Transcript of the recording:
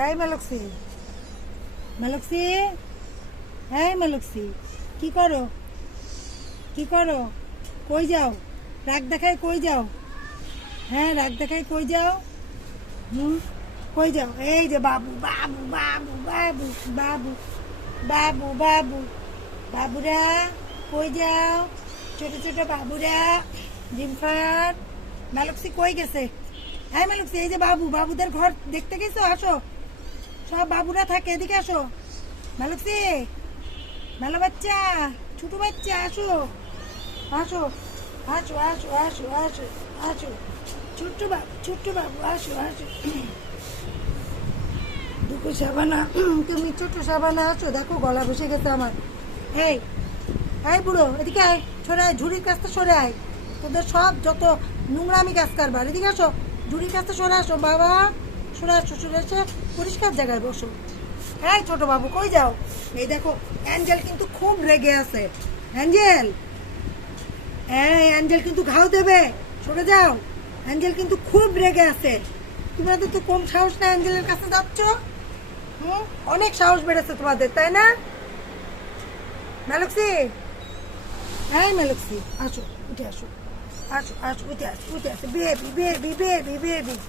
এই মালক্সি, মালক্সি, এই মালক্সি, কি করো, কি করো, কই যাও? রাগ দেখায় কই যাও? হ্যাঁ, রাগ দেখায় কই যাও? হুম, কই যাও? এই যে বাবু, বাবু, বাবু, বাবু, বাবু, বাবু, বাবু, বাবুরা কই যাও? ছোট ছোট বাবুরা, জিমফার, মালক্সি কই গেছে? হ্যাঁ মালক্সি, এই যে বাবু, বাবুদের ঘর দেখতে গেছো? আসো, সব বাবুরা থাকে, এদিকে আসো। মালক্সি, ভালো বাচ্চা, ছোট বাচ্চা, আসো, আসো, আসো, আসো, আসো, আসো, আসো, ছোট্ট বাবু, ছোট্ট বাবু, আসো, আসো। দুঃখ সাবানা, তুমি ছোট সাবানা, আসো, দেখো গলা বসে গেছে আমার। এই, এই বুড়ো, এদিকে আয়, সরে আয়, ঝুড়ির কাছটা সরে আয়। তোদের সব যত নোংরামি গাছ কারবার, এদিকে আসো, ঝুড়ির কাছটা সরে আসো বাবা, সরে আসো, সরে এসে পরিষ্কার জায়গায় বসো। এই ছোট বাবু কই যাও? এই দেখো, অ্যাঞ্জেল কিন্তু খুব রেগে আছে। অ্যাঞ্জেল, এই অ্যাঞ্জেল কিন্তু ঘাও দেবে, সরে যাও। অ্যাঞ্জেল কিন্তু খুব রেগে আছে। তোমাদের তো কম সাহস না অ্যাঞ্জেলের কাছে যাচ্ছ। অনেক সাহস বেড়েছে তোমাদের, তাই না? ম্যালক্সি, হ্যাঁ ম্যালক্সি, আসো, উঠে আসো, আসো, আসো, উঠে আসো, উঠে আসো, বেবি, বেবি, বেবি, বেবি,